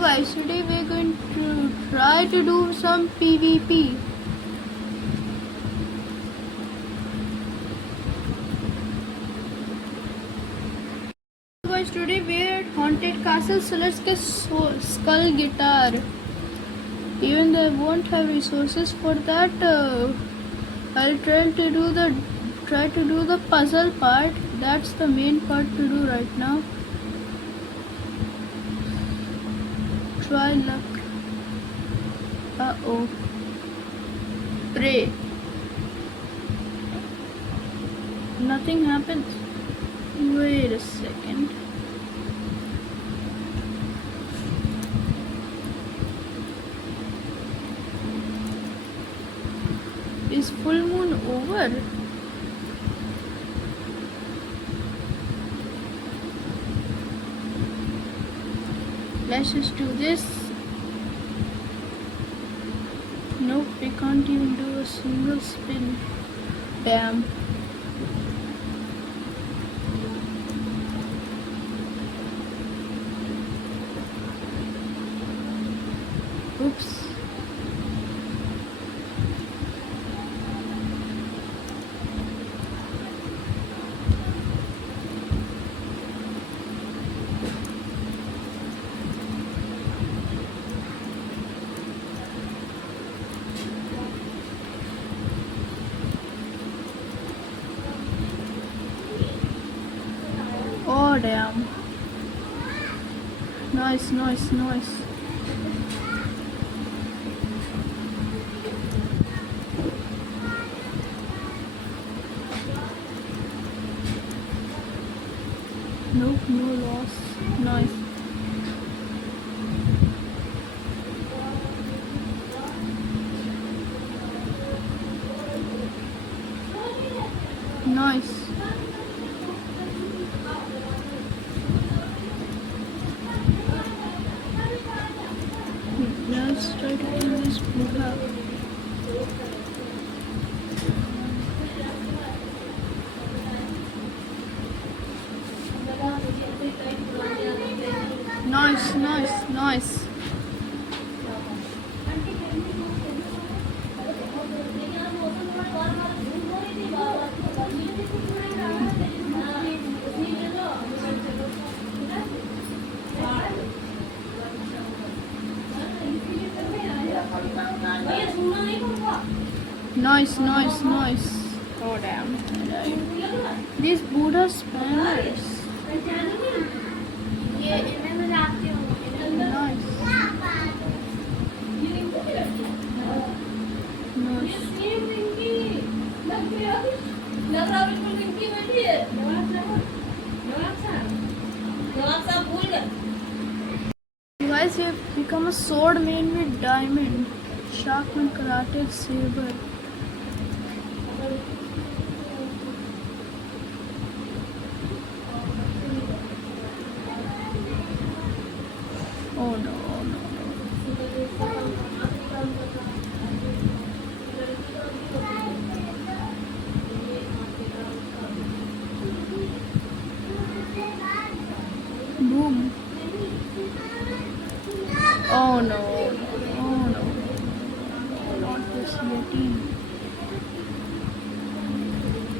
guys, today we're going to try to do some PvP. Guys, today we're at Haunted Castle, so let's get Skull Guitar. Even though I won't have resources for that, I'll try to do the puzzle part. That's the main part to do right now. Try luck. Uh-oh. Pray. Nothing happens. Wait a second. Is full moon over? Let's just do this. Nope, we can't even do a single spin. Damn. Oops. Oh damn. Nice. Nope, no loss. Nice. Nice. Let's try to do this Buddha. Nice. Nice. Oh damn. These Buddha spammers. You guys, we have become a sword main with diamond. Sharkman Karate Saber. Oh no. Boom. Oh no.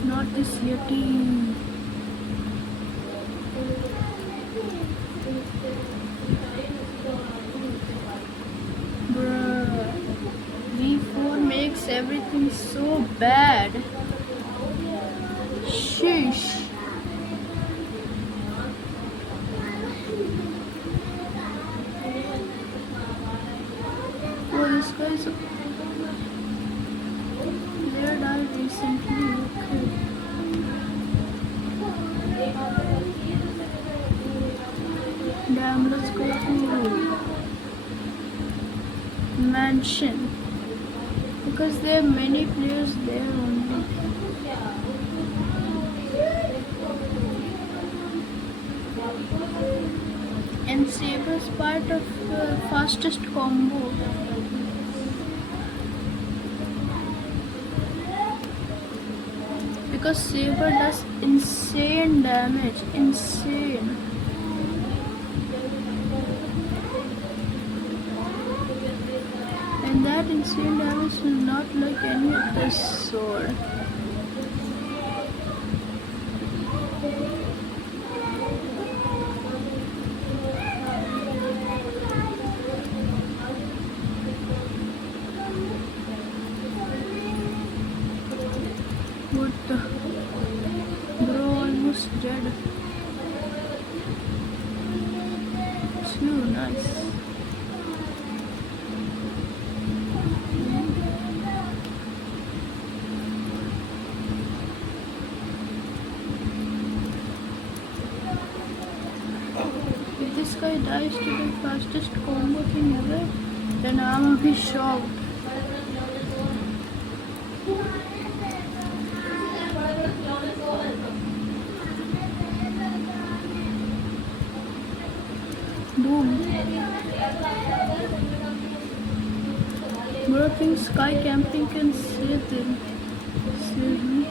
Not this Yeti. Bruh. V4 makes everything so bad. Sheesh. Oh, this guy's where died recently. Okay. Damn, let's go to mansion because there are many players there only. And Saber's part of fastest combo. Because Saber does insane damage. that insane damage will not like any of the sword. What the? Bro, almost dead. Too nice. If this guy dies to the fastest combo thing ever, then I'm gonna be shocked. Boom. Bro, I think sky camping can save them. Save me.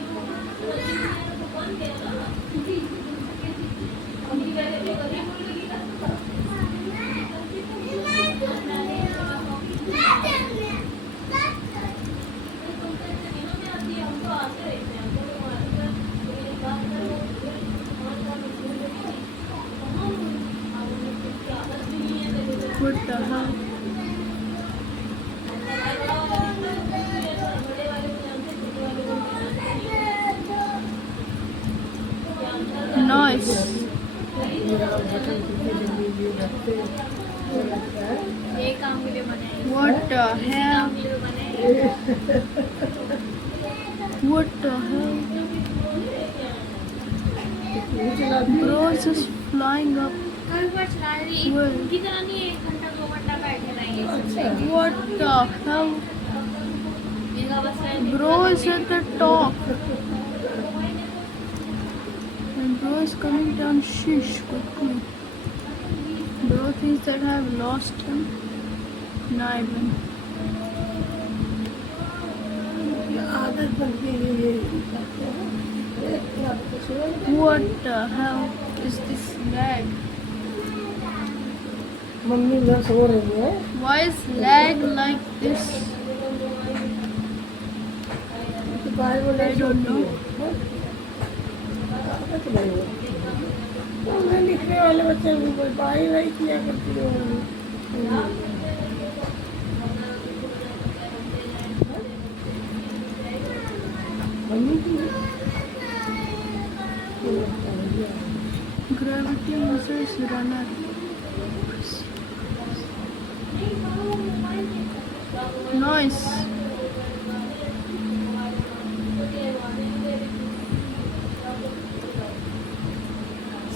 What the hell? Nice. What the hell? What the hell? Bro, it's just flying up. Well, what the hell? Bro is at the top. And bro is coming down. Sheesh, quickly. Bro thinks that I have lost him. Nah, I didn't. What the hell is this lag? Why is lag like this? I don't know. मैं लिखने वाले बच्चे कोई पढ़ाई नहीं किया करती हो Gravity uses runner. Nice.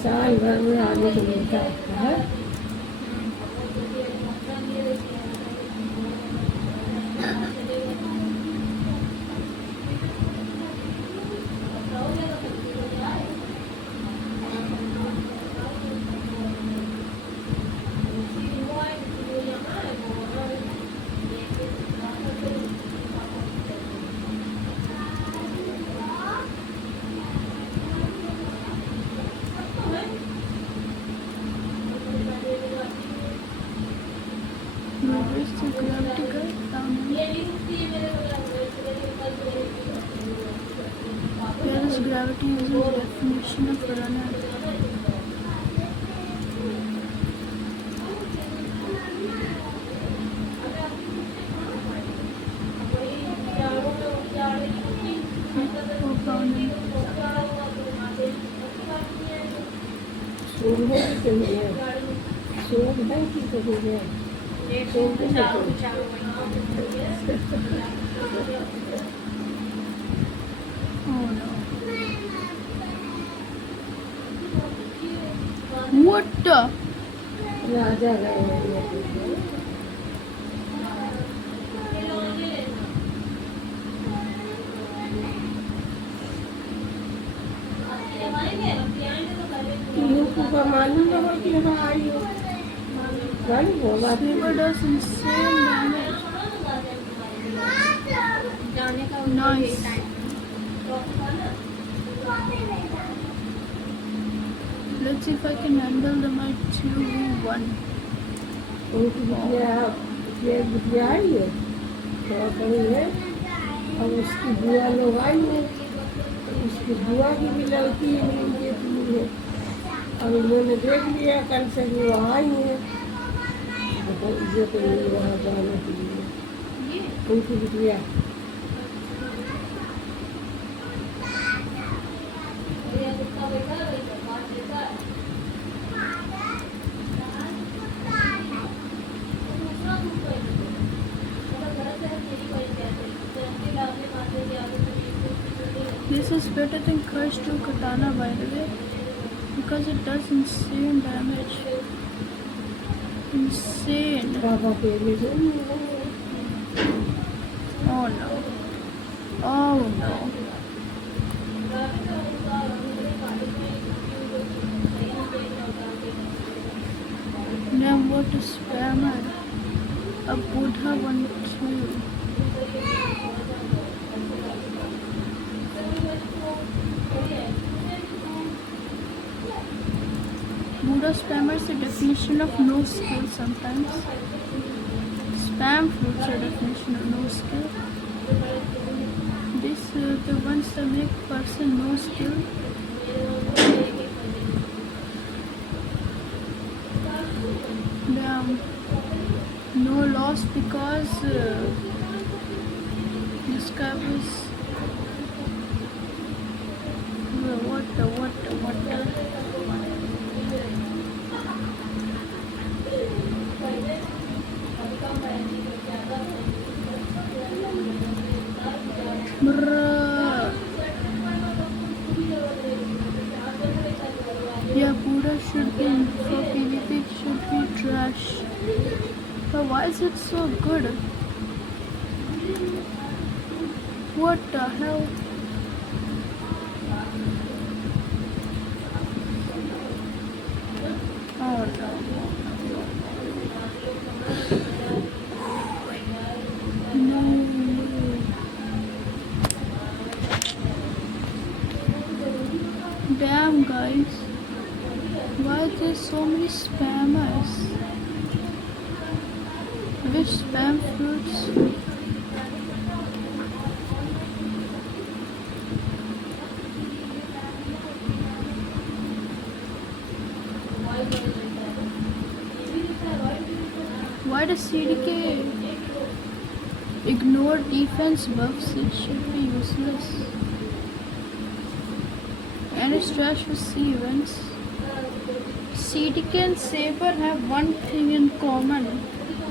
साल भर में आने को मिलता है Where's the gravity guy? Down here. Here is gravity uses definition of runner. Oh, found him. Oh no. What the? राजा गए का मालूम ना हो कि यहाँ आई हो गाड़ी वो बात Saber does insane damage. Nice. Let's see if I can handle them at 2v1. उनकी बिटिया आई है थोड़ा कमी है। अब उसकी बुआ लोग आई है, तो उसकी बुआ की भी लड़की नीम केतली है। अब इन्होंने देख लिया कल से कि वहाँ आई है, तो इज्जत नहीं वहाँ जाने के लिए उनकी बिटिया। This is better than Curse 2 Katana, by the way, because it does insane damage. Insane. पापा के लिए Oh no. Oh no. Now what a spammer. A Buddha 1-2. Buddha spammer is the definition of no skill sometimes. Spam fruits are definition of no skill. This the ones that make person no skill. Damn. No loss because this guy was what the Bruh. Yeah, Buddha should be for PvP, it should be trash. But why is it so good? What the hell? Oh no. Damn guys, why are there so many spammers? Which spam fruits? Why does CDK ignore defense buffs? It should be useless. And it's trash for C events. CDK and Saber have one thing in common: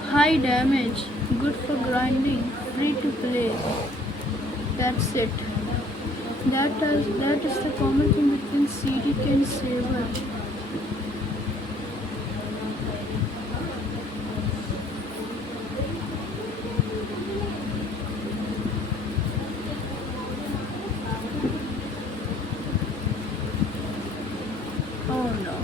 high damage, good for grinding, free to play. That's it. That is the common thing between CDK and Saber. Oh no.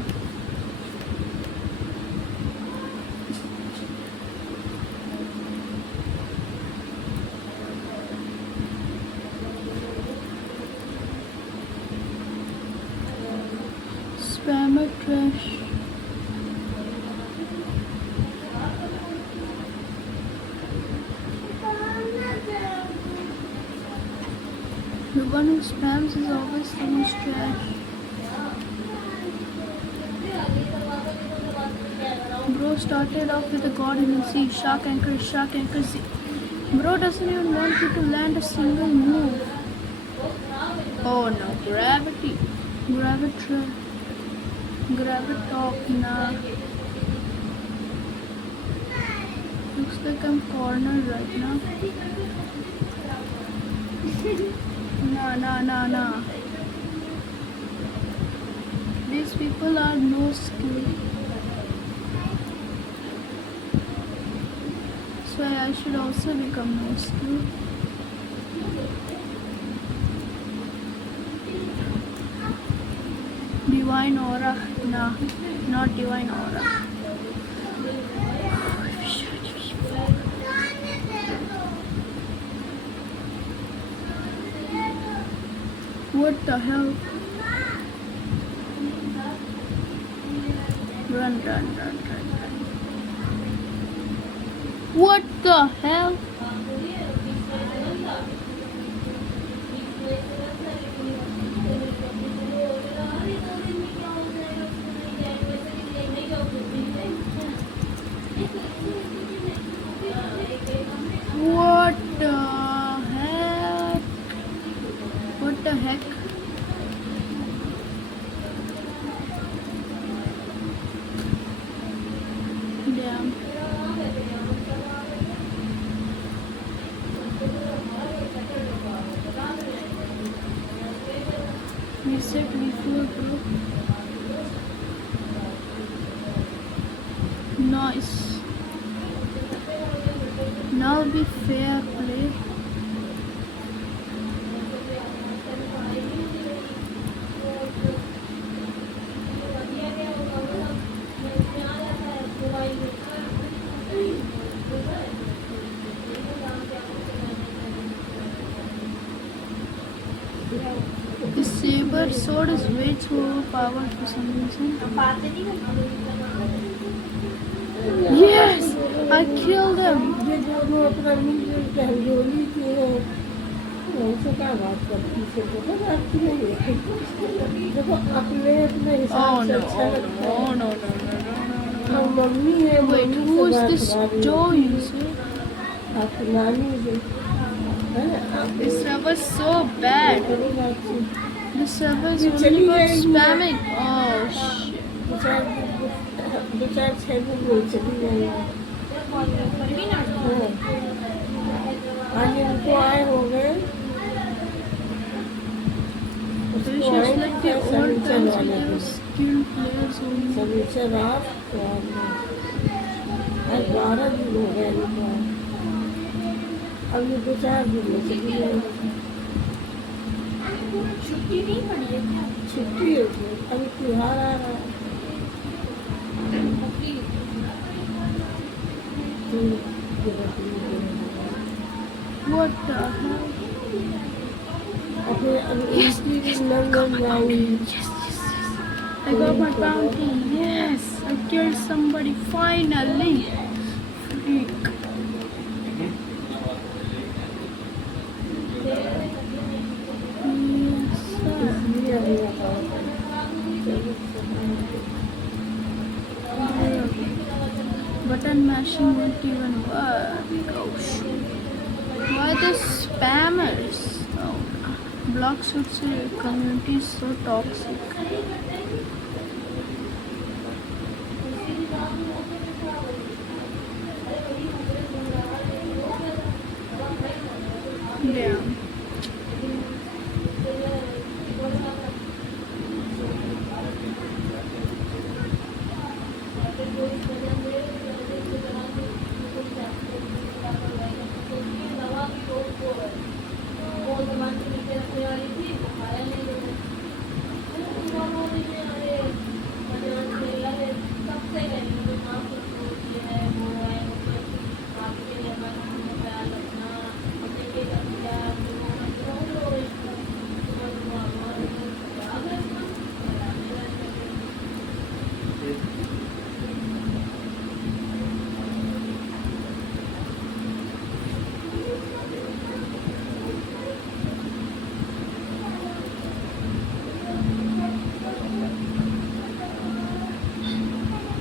Spammer trash. The one who spams is always the most trash. Bro started off with a god and C, Shark Anchor C. Bro doesn't even want you to land a single move. Oh no, gravity. Graviton, nah. Looks like I'm cornered right now. Nah. These people are no skill. So I should also become no skill. Divine Aura. Nah, not Divine Aura. What the hell? Run. What the hell? said before, bro. Nice. Now be fair play. The saber sword is way too overpowered for some reason. Yes! I killed him! ये दोनों अपना मिलजुल के हंजोली के हैं उनसे क्या बात करती से देखो आपकी नहीं है देखो अपने अपने Oh हिसाब से no, अच्छा लगता है no. हम मम्मी है Wait, मम्मी who से is बात this करा रही Joe है you say? आपकी नानी है This server is so bad. This server is ये only चली about जाएगी। spamming. Oh shit. दो चार छः दिन में चली जाएगी आज इनको आए हो गए So उसको it's आए just like the old सनीचर times वाले when there दिन were skilled players only. सनीचर आप तो आज 12 दिन हो गए इनको आए। अब ये दो चार दिन में चली जाएगी छुट्टी नहीं पड़ी है क्या? छुट्टी होगी अभी त्योहार आ रहा है What the hell? और फिर अभी उनकी नंदन आई I got my bounty. Yes, I killed somebody finally. Freak. Yes, sir. इसलिए अभी Button mashing won't even work. Oh shit. Why the spammers? Oh, Block Suits community is so toxic. Damn.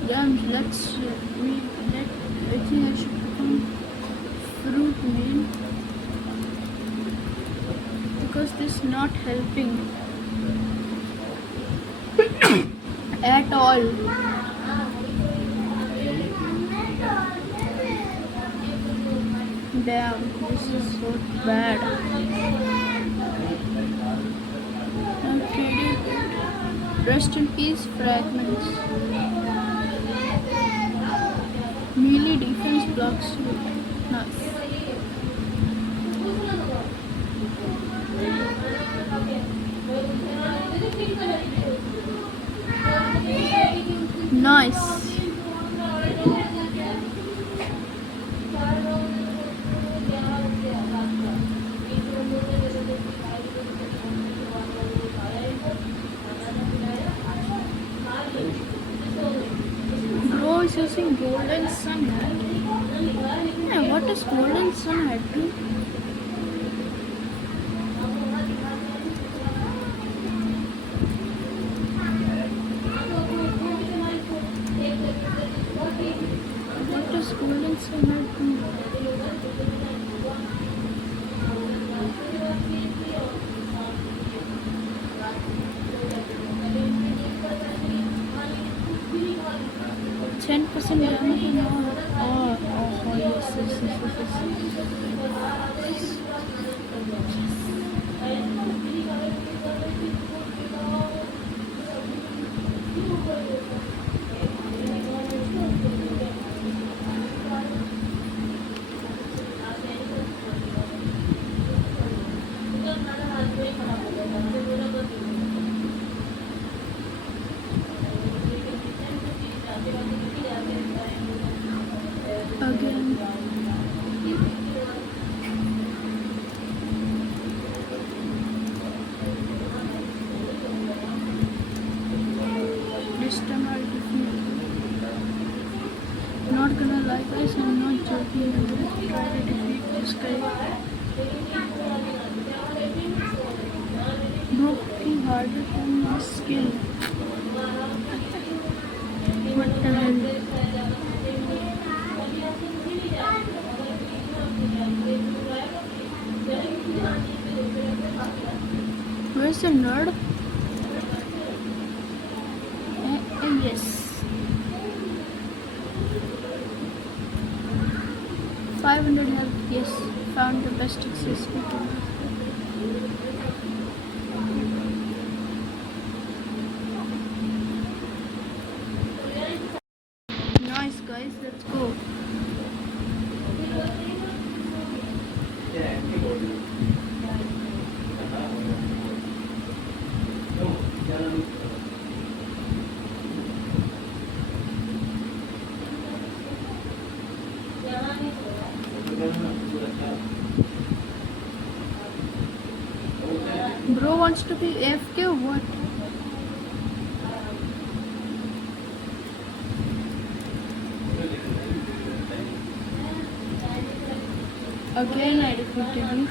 Yeah, let's I think I should become fruit man because this is not helping at all. Damn, this is so bad. Okay, rest in peace, fragments. Melee defense blocks you. Nice. Nice. Bro is using golden sun hat. Yeah, what does golden sun hat do? What does golden sun hat do? Ten percent damage and all. Oh, yes. again. This time I'll defeat. Not gonna lie guys, I'm not joking. I'm gonna try to defeat this guy. Bro, fucking harder than my skill. What the hell? Where's the nerd? Yes. 500 health. Yes. Found the best access we can. Nice guys. Let's go. Bro wants to be AFK or what? Again I defeated you.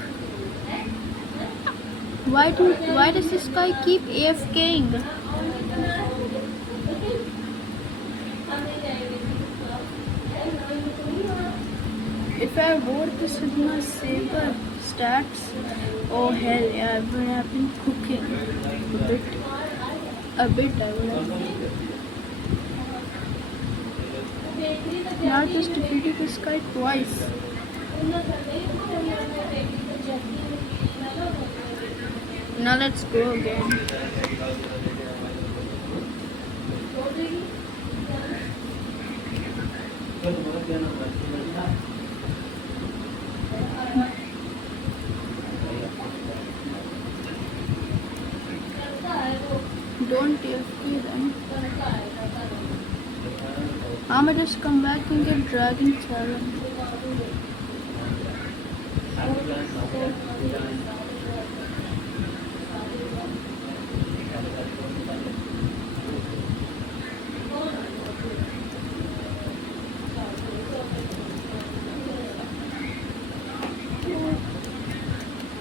Why does this guy keep AFKing? If I wrote the Sigma Saber stats, oh hell yeah, I would have been cooking a bit I would have. Now just defeated this guy twice. Now let's go again. Don't TFT then. I'ma just come back and get Dragon Challenge.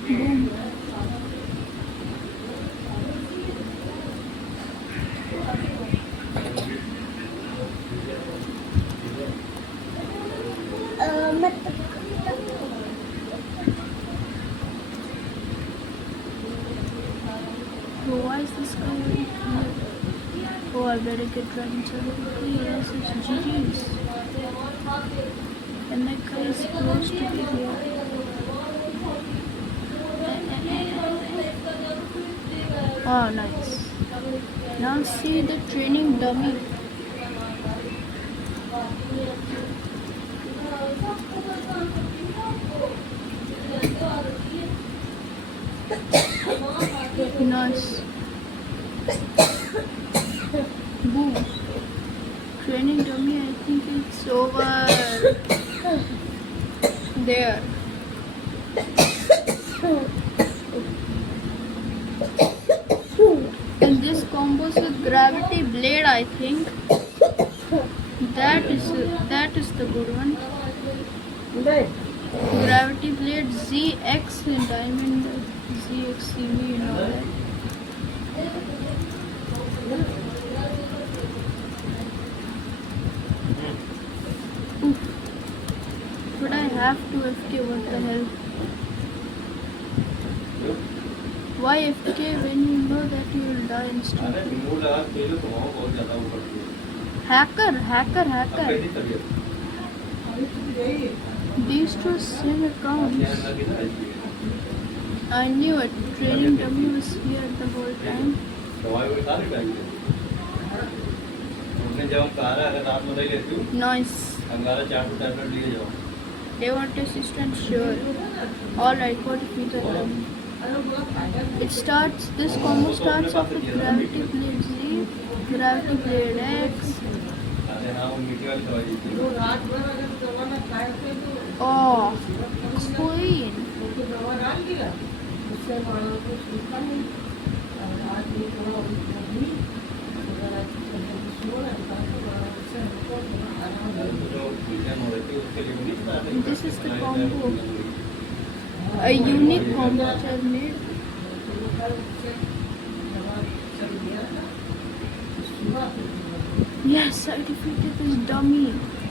Boom. So why is this guy already here? Oh, I better get Dragon Challenge. Yes, it's GG's. And that guy is supposed to be here. Oh, nice. Now see the training dummy. Nice. Boom. Training dummy, I think it's over there. And this combos with Gravity Blade, I think. That is the good one. Gravity Blade ZX and Diamond ZXCV and all that. Oof. But I have to FK, what the hell? Why FK when you know that you will die instantly? Hacker. These two same accounts. I knew it. Training dummy was here the whole time. Nice. They want assistant, sure. Alright, what if we dummy? This combo starts off with Gravity Blade Z, Gravity Blade X, हाँ वो मीठी वाली दवाई थी। जो रात भर अगर दवा ना खाए थे तो Oh, Queen. उनको दवा डाल दिया, उससे मानो को सूखा नहीं। और रात में थोड़ा उनको भी अगर आज सो रहा था तो उससे हमको थोड़ा आराम मिला। जो मीठा हो रही थी उसके लिए भी नहीं बता रही। This is the combo. A unique combo which I've made. तो कल उससे दवा चल गया था, सुबह फिर Yes, I defeated this dummy.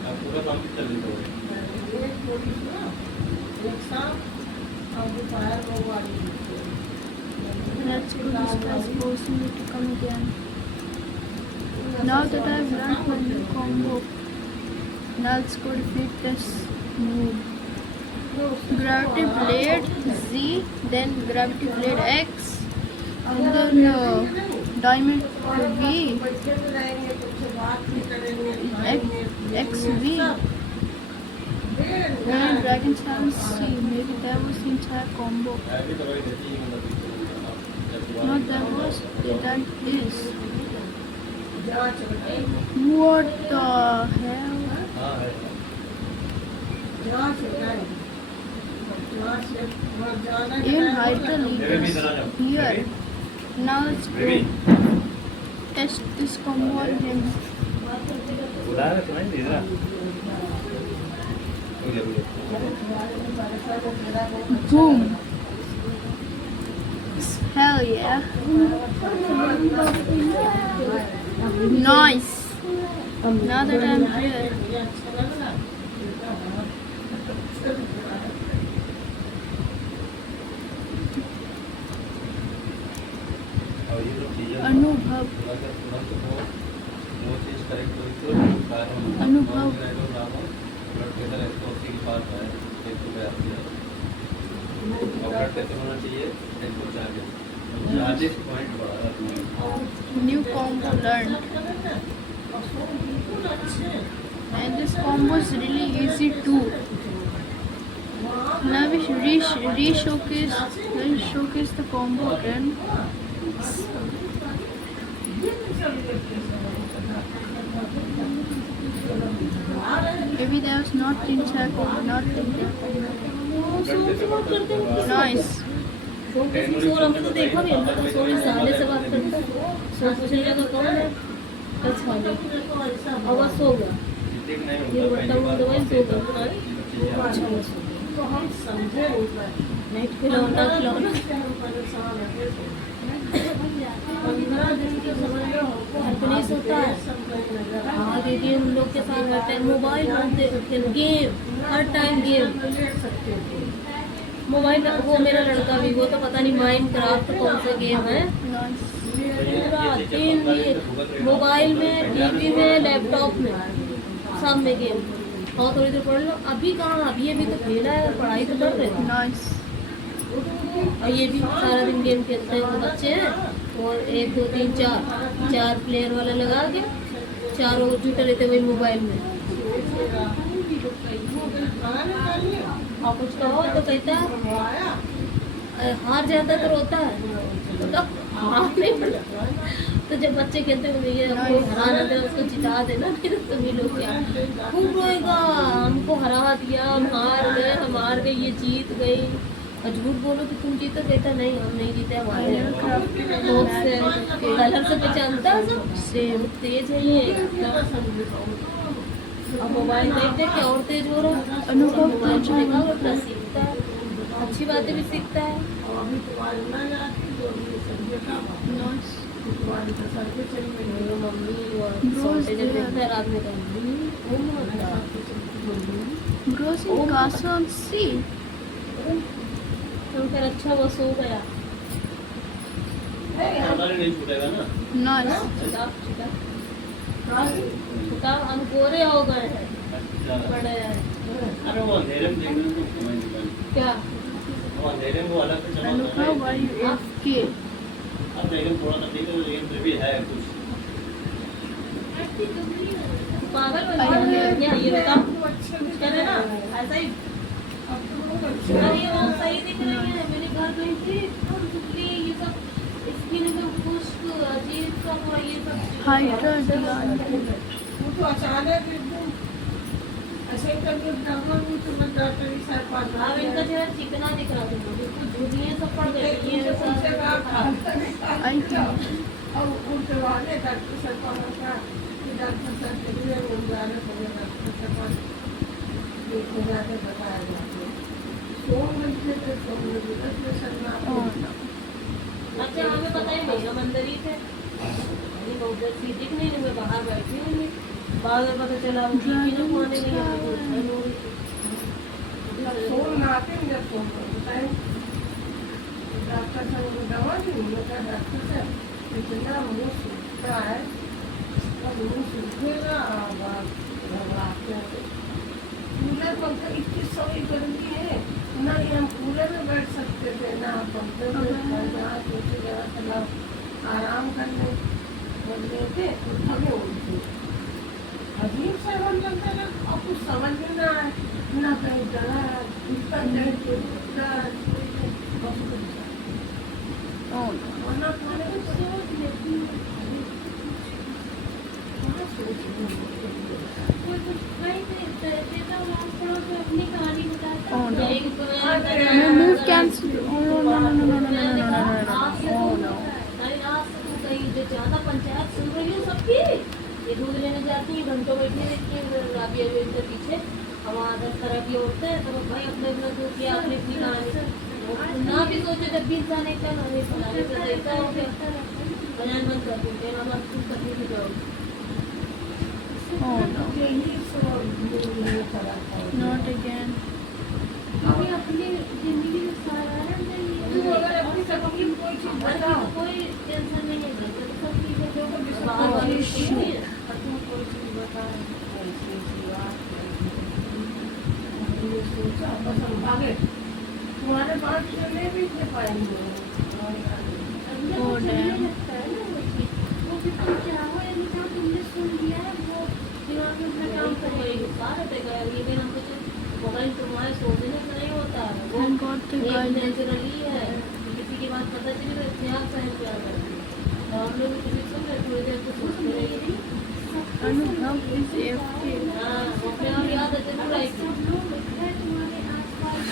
अब पूरा काम चल रही है। एक थोड़ी सी ना, एक सांप और दोपहर को वाली। Let's go discuss forcing me to come again. Now that I've learned my new combo, now let's go defeat this noob. Gravity Blade Z, then Gravity Blade X, and then Diamond V, XV, and Dragon's Hand C. Maybe that was the entire combo. अभी दवाई देती है मतलब Not that was, that is. जांच बताई, What the hell? हाँ है। जांच बताई, जांच से बहुत ज़्यादा Even Hydra मेरे भी leaders इधर आ जाओ। here. Now let's baby go test this combo on him. बुला रहे तुम्हें इधर आ। बोले बोले। Boom. Hell yeah. Nice. Now that I'm here. और ये जो चीजें अनुभव अगर तुरंत वो चीज करेक्ट हुई तो कारण अनुभव। ब्लड प्रेशर 180 के पास है, 182 है। और ब्लड प्रेशर होना चाहिए 140। 40 पॉइंट बढ़ा रहा है। New combo learned. And this combo is really easy too. Now we should re-showcase the combo again. Maybe that was not in tackle, not in tackle. Nice. सो रहा तो देखा भी हमने तो सोने साले से बात करता सो पूछने लगा कौन है बस खा लिया आवाज सो गया ये बट्टा मुंह दवाई सो गया अच्छा वो सो गया नाइट खिलौना खिलौना 15 दिन के समझ लो अपने सोता है हाँ दीदी हम लोग के साथ हर टाइम मोबाइल होते गेम हर टाइम गेम मोबाइल वो मेरा लड़का भी वो तो पता नहीं माइंड क्राफ्ट कौन सा गेम है Nice. पूरा दिन ये मोबाइल में टीवी में लैपटॉप में सब में गेम और थोड़ी देर पढ़ लो अभी कहाँ अभी तो खेला है पढ़ाई तो कर रहे हैं Nice. और ये भी सारा दिन गेम खेलते हैं वो बच्चे हैं और 1 2 3 4 प्लेयर वाला लगा के चारों जुटे रहते वही मोबाइल में और कुछ कहो तो कहता है हार जाता तो रोता है तो हार नहीं पड़ता तो जब बच्चे कहते हैं ये हमको हराना था उसको जिता देना फिर तुम ही लोग क्या खूब रोएगा हमको हरा दिया हम हार गए ये जीत गई और झूठ बोलो कि तुम जीतो कहता नहीं हम नहीं जीते हमारे कलर से पहचानता है सब सेम तेज है ये अब मोबाइल देखते कि और तेज हो रहा है अनुभव तो जो देखा वो अपना सीखता है अच्छी बातें भी सीखता है Nice. मेरी मम्मी और Bros सोते जब there. देखता है रात में Grows in castle on sea. तो फिर अच्छा वो सो गया हमारे नहीं छूटेगा ना। Nice. छुटा हम गोरे हो गए हैं बड़े अरे वो अंधेरे में देखने को समझ नहीं पाएंगे। क्या वो अंधेरे में वो अलग से चमक रहा Anubhav, why है। you AFK? अब लेकिन थोड़ा सा ठीक है लेकिन फिर भी है कुछ। पागल बन गया ये बताओ कुछ करे ना ऐसा ही अरे ये बात सही दिख रही है मेरे घर गई थी और दुबली ये सब स्किन में खुश्क अजीब सा हुआ ये सब Hydra Diana. तो अचानक एकदम ऐसे तबीयत गड़बड़ हुई तो मैं डॉक्टर साहब पास आ अब इनका चेहरा चिकना दिख रहा था मुझे, कुछ झुर्रियाँ सब पड़ गई थी, ये ऐसा आई थिंक और उनके वाले डॉक्टर साहब पास का डॉक्टर साहब के लिए जाने पड़े डॉक्टर साहब पास देखने जाके बताया जाते सोम बजे थे सोम बजे डॉक्टर साहब ओह ना नो अच्छा हमें पता ही नहीं, हम अंदर ही थे, नहीं बहुत देर से दिख नहीं रही, मैं बाहर बैठी हुई, बाद में पता चला वो टीवी ना खुआने नहीं है, तो ठंड हो रही थी। फोन ना आते हैं जब फोन पर बताएं डॉक्टर साहब को दवा दी उन्होंने कहा डॉक्टर साहब इतना मुँह सूखता है और मुँह सूखेगा घबराते हैं कूलर पंखा इतनी सही गर्मी है ना ही हम कूलर में बैठ सकते थे ना पंखे में जहाँ दूसरी जगह चला आराम करने बदले थे हमें उल्टी अजीब सा मन लगता है और कुछ समझ में ना आए ना कहीं डरा ऊपर जाए तो डर बस कुछ ओह नो खाना खाने में सोच लेती हूँ कहाँ सोच कोई कुछ खाई नहीं देता हूँ, आप थोड़ा सा अपनी कहानी बताता ओह नो एक तो No, move cancel. Oh no no no no no no no no no no. Oh no. नहीं आज से तू कहीं जो ज्यादा पंचायत सुन रही हूँ सबकी, ये दूध लेने जाती है घंटों बैठी रहती है राबिया जो इनके पीछे, हम 10 तरह की औरतें हैं, तो भाई अपने अपना दूध किया अपनी अपनी कहानी ना भी सोचे जब भी इंसान एक कहानी सुनाने से देखता हो गया बजाय बंद कर दूँगे हम अब कुछ करने की जरूरत Oh no. यही सब नहीं करा था Not again. क्योंकि अपनी जिंदगी में साधारण नहीं तू है, अगर अपनी सबकी कोई चीज बताओ कोई टेंशन नहीं है घर में, तो सब चीजें जो तो बाहर वाली कोई चीज़ नहीं है। तू कोई चीज बता ऐसी ऐसी बात हमने सोचा बस हम भागे तुम्हारे बात तो ले भी नहीं पाएंगे अंदर Oh, वो चलने damn. लगता है ना वो चीज़, वो फिर तुम चाहो या नहीं चाहो तुमने सुन लिया है, वो दिमाग में अपना काम करेगा, गुस्सा रहेगा, लेकिन हम कुछ मोबाइल तुम्हारे सोचने से नहीं होता है, वो Thank God the guy एक did. नेचुरली है, किसी की बात पता चली तो इतने आप सहन प्यार करते हैं, और हम लोग किसी सुन रहे थोड़ी देर तो सोचते रहेंगे Anu help is AFK. हाँ वो अपने आप याद है जरूर आएगी तुम्हारे आसपास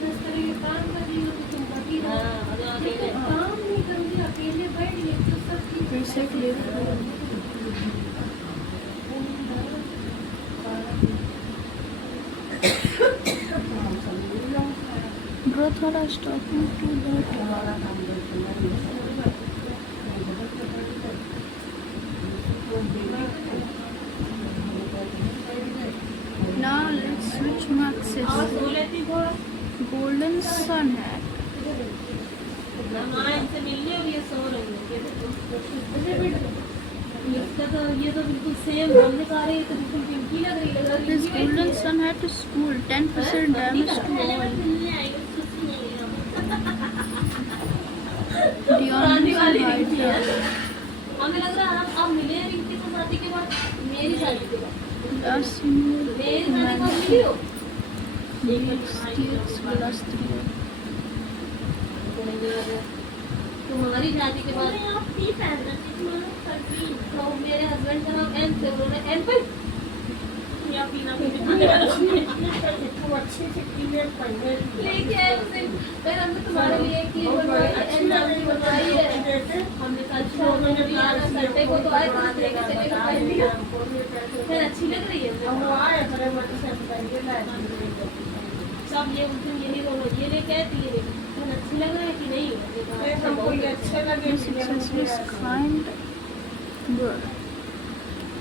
10 तरह के काम कर रही हो तो तुम बटी रहो, हाँ अगर आगे जब तुम काम नहीं करोगे अकेले बैठ गए तो सब चीज Basically. Bro thought I was talking to that. Now let's switch और maxes. सो लेती थोड़ा Golden sun hat. हाँ इनसे मिलने और ये सो रही है इसका तो ये तो बिल्कुल सेम हमने कहा रही है तो बिल्कुल पिंकी लग रही लग रही This golden sun hat is cool. 10% damage to all. पुरानी वाली Dion रिंकी है Hydra. हमें लग रहा है आप मिले हैं रिंकी से शादी के बाद मेरी शादी के बाद Last year, मेरी शादी के बाद मिली हो States last year. तुम्हारी शादी के बाद आप भी पहन रहे तो मेरे हस्बैंड का नाम एन से उन्होंने एन पर या पीना तू अच्छे से क्लियर पढ़ने लेके आए उसे फिर हमने तुम्हारे लिए की बनवाई एन नाम की बनवाई है हमने कल शो में दिया ना संडे को तो आए तो लेके चले गए पहन लिया फिर अच्छी लग रही है वो आए बड़े बड़े से बताइए ना सब ये उस दिन यही दोनों ये लेके आए थी ये लेके फिर अच्छी लग रहा है कि नहीं हमको ये अच्छे लगे This accessory is kind. Good.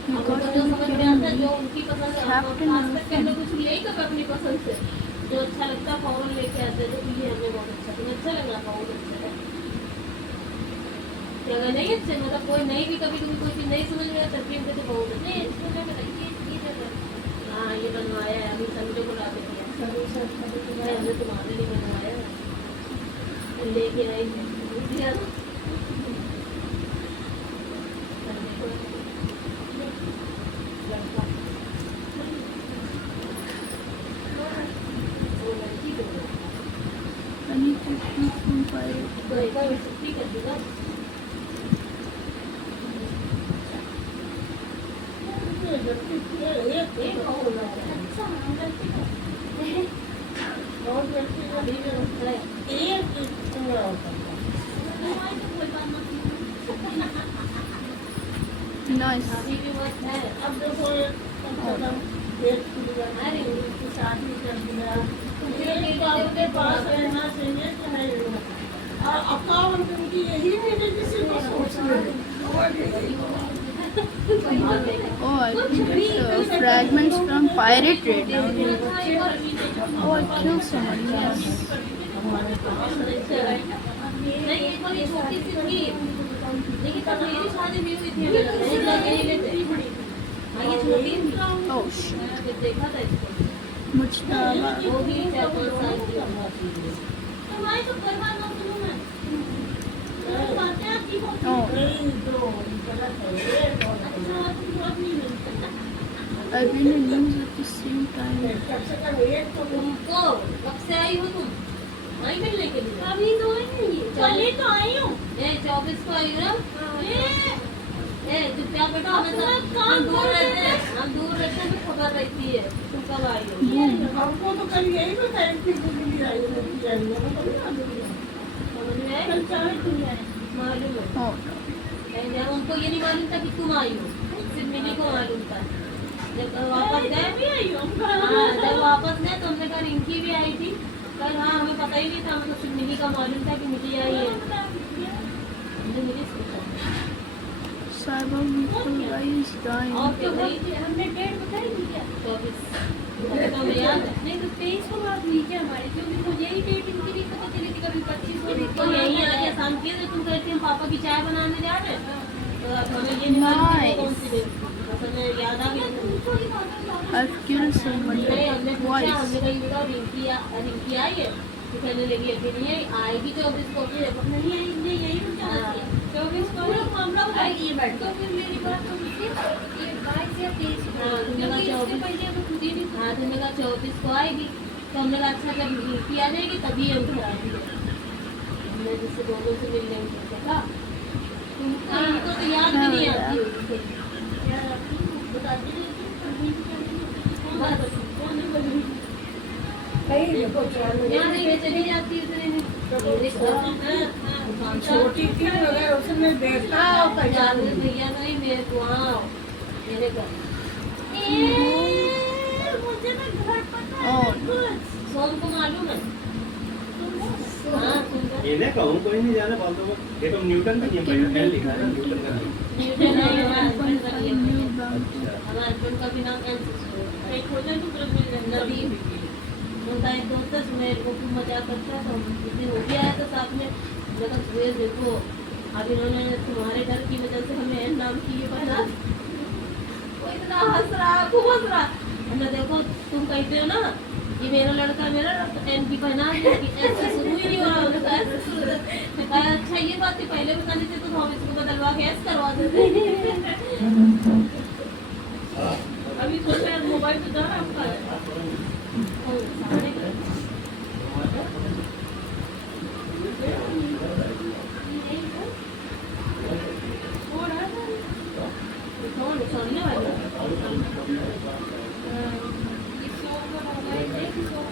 You हमको got जो to समझ be में आता है जो kidding me. उनकी पसंद है Captain हम खास करके America. हमने कुछ लिया ही कभी अपनी पसंद से जो अच्छा लगता है फौरन लेके आते हैं तो ये हमें बहुत अच्छा तुम्हें अच्छा लगा बहुत अच्छा है कि अगर नहीं अच्छे मतलब कोई नहीं भी कभी कभी कोई चीज नहीं समझ में आता फिर कहते बहुत अच्छे नहीं इसको क्या बताइए हाँ ये बनवाया है अभी संडे को ला के दिया हमने तुम्हारे लिए बनवाया है लेके आई दिया ना लड़का वो लड़की को I need to keep from pirate. तो एक बार छुट्टी कर देगा एक हो रहा है बहुत गलती है। अभी भी होता है एक पूरा होता है नाइस। अभी भी बहुत है अब देखो कम से कम एक अरे की शादी कर दिया, ये तो आपके पास रहना चाहिए कि नहीं रहना। और अकाउंट उनकी यही नहीं है किसी को सोच ले। Oh, I think it's fragments from pirate trade now. Oh, I killed someone. Yes. नहीं एक बार ये छोटी सी थी लेकिन तब मेरी शादी भी हुई थी नहीं लगे ही लेते हाँ ये छोटी थी Oh shit. फिर देखा था इसको Mujtaba. वो भी 4-5 साल की Oh, नहीं तो गलत है ये बहुत I've been in news at the same time. कम से कम एक तो तुमको कब से आई हो तुम वहीं मिलने के लिए अभी तो कल ही तो आई हूँ। 24 को आई हो ना चुपचाप बेटा हमें हम दूर रहते हैं तो खबर रहती है तुम कब आई हो हमको तो कल यही बताया कि दिल्ली आई है, दिल्ली आई है, मतलब ना दिल्ली आई। समझ में आया? कल चाहे तुम आए। मालूम है Oh no. जब उनको ये नहीं मालूम था कि तुम आई हो सिर्फ मिली को मालूम था जब वापस गए जब वापस गए तो हमने कहा रिंकी भी आई थी कल हाँ हमें पता ही नहीं था हमें तो सिर्फ मिली का मालूम था कि मिली आई है मुझे मिली सोचा Cyber People guy is dying. और क्या भाई हमने डेट बताई थी क्या? 24 तो हमें याद है नहीं तो 23 को बात हुई क्या हमारी, क्योंकि मुझे यही डेट इनकी नहीं पता चली थी, कभी 25 को तो यही आके शाम किए थे तुम कहती हम पापा की चाय बनाने जा रहे हैं तो अब हमें ये नहीं मालूम कि वो कौन सी डेट थी। बस हमें याद आ गया I've killed someone. नहीं हमने पूछा Twice. हमने कहीं बताओ रिंकी आई है तो कहने लगी अभी नहीं आई आएगी 24 को भी नहीं आई, नहीं यही पूछा हाँ। 24 को पूरा मामला बता आई, दिए बैठ तो फिर मेरी बात तो मुझे ये 22 या 23 को, हाँ, तुमने कहा क्योंकि इससे 24 पहले वो खुद ही नहीं हाँ तुमने कहा 24 को आएगी तो हमने कहा अच्छा जब रिंकी आ जाएगी तभी हम घर आएंगे हमने जिससे दोनों से मिलने में सोचा था तुमको तो याद भी नहीं आती होगी बताती नहीं बस नहीं देखो चलो यहाँ नहीं चली जाती इतने में मेरे घर छोटी थी मगर उसने देखा होता याद नहीं। भैया नहीं मेरे को हाँ मेरे घर मुझे ना घर पता Oh है no. कुछ। सोम को मालूम है हाँ सुंदर इन्हें कहूँ कोई नहीं जाने बातों को ये तो न्यूटन का नियम है एल लिखा है न्यूटन का नियम न्यूटन नहीं है हस्बैंड का नियम है New bounty. हमारे हस्बैंड का भी नाम एंसेस्टर एक हो जाए तो तुरंत मिल जाए नदीम उनका एक दोस्त है मेरे को खूब मजाक करता है तो उस दिन वो भी आया था साथ में जब सुबह देखो अब इन्होंने तुम्हारे डर की वजह से हमें एन नाम की ये बना वो इतना हंस रहा खूब हंस रहा हमने देखो तुम कहते हो ना ये मेरा लड़का है, मेरा एन की पहना ऐसे शुरू ही नहीं हो रहा उनका ऐसे शुरू मैं कहा अच्छा ये बात थी पहले बता देते तो हम इसको बदलवा के ऐसे करवा देते अभी सोचा है मोबाइल पे जा रहा है हो रहा था कौन सामने वाला कि 100 का मोबाइल ले कि 100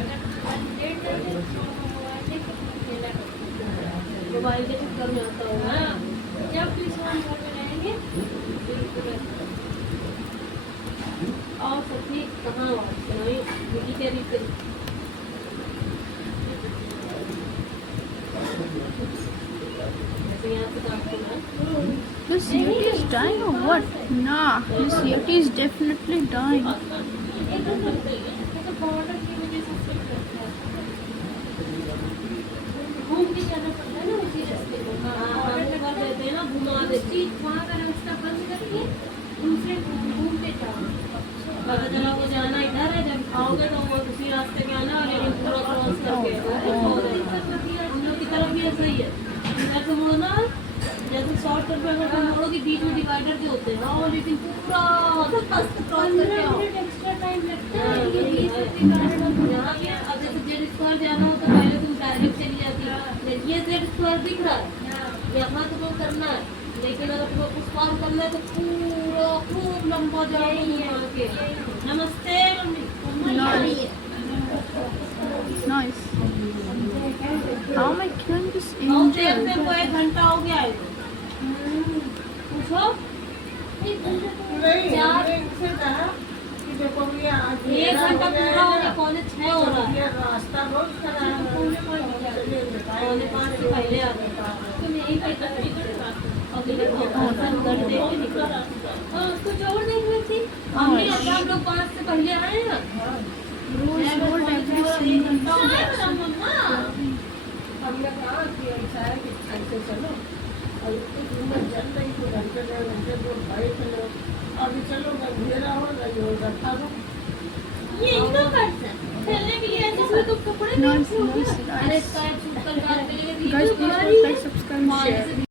अगर आज डेट है तो 100 का मोबाइल ले कि खेला करो। मोबाइल के चक्कर में आता होगा हाँ, जब भी 100 घर में रहेंगे बिल्कुल और सच्ची कहाँ मिट्टी के रीत ऐसे यहाँ से काम करना है This Yeti is dying or what? Nah, this Yeti is definitely dying. एकदम लगता ही है तो बॉर्डर की वजह से सिर्फ करता है घूम के जाना पड़ता है ना उसी रास्ते को। हाँ हम बॉर्डर कर लगता है देते हैं ना घुमा देते हैं। वहाँ का रास्ता बंद करके दूसरे घूमते जाओ। पता चला वो जाना इधर है जब आओगे तो वो उसी रास्ते पे आना लेकिन पूरा क्रॉस करके हम लोग की तरफ भी ऐसा ही है इधर से मुड़ना जैसे शॉर्ट कट पे अगर तुम मोड़ोगे बीच में डिवाइडर जो होते हैं हाँ लेकिन पूरा क्रॉस करके आओ एक्स्ट्रा टाइम लगता है ये 20 के कारण यहाँ पे अब जैसे जेड स्क्वायर जाना हो तो पहले तुम डायरेक्ट चली जाती है ये जेड स्क्वायर दिख रहा है यहाँ तुमको करना है लेकिन अगर तुम्हें कुछ पार करना है तो पूरा खूब लंबा जाओगे घुमा के। नमस्ते mummy. Nice. How am I killing this बहुत देर angel? से को 1 घंटा हो गया है। पूछो नहीं, हमने इनसे कहा कि देखो भैया आज 1 घंटा पूरा हो गया, 5:45 हो रहा है। ये रास्ता रोज का रहा है। चलिए बताइए। 4:45 से पहले आ गया। अभी उधर देख के निकला। कुछ और देख रही थी हमने। हम लोग 5 से पहले आए ना। Rose gold every 1 single घंटा हो गया मम्मा। हमने कहा कि ऐसा है कि ऐसे चलो और इतनी कीमत चल रही तो घंटे 2 घंटे तो भाई चलो अभी चलो अंधेरा हो रही हो रखा दो। ये इतना करता खेलने के लिए जिसमें तो कपड़े Nice, नहीं nice, अरे nice. स्काई सूट का Guys, please like, subscribe, share.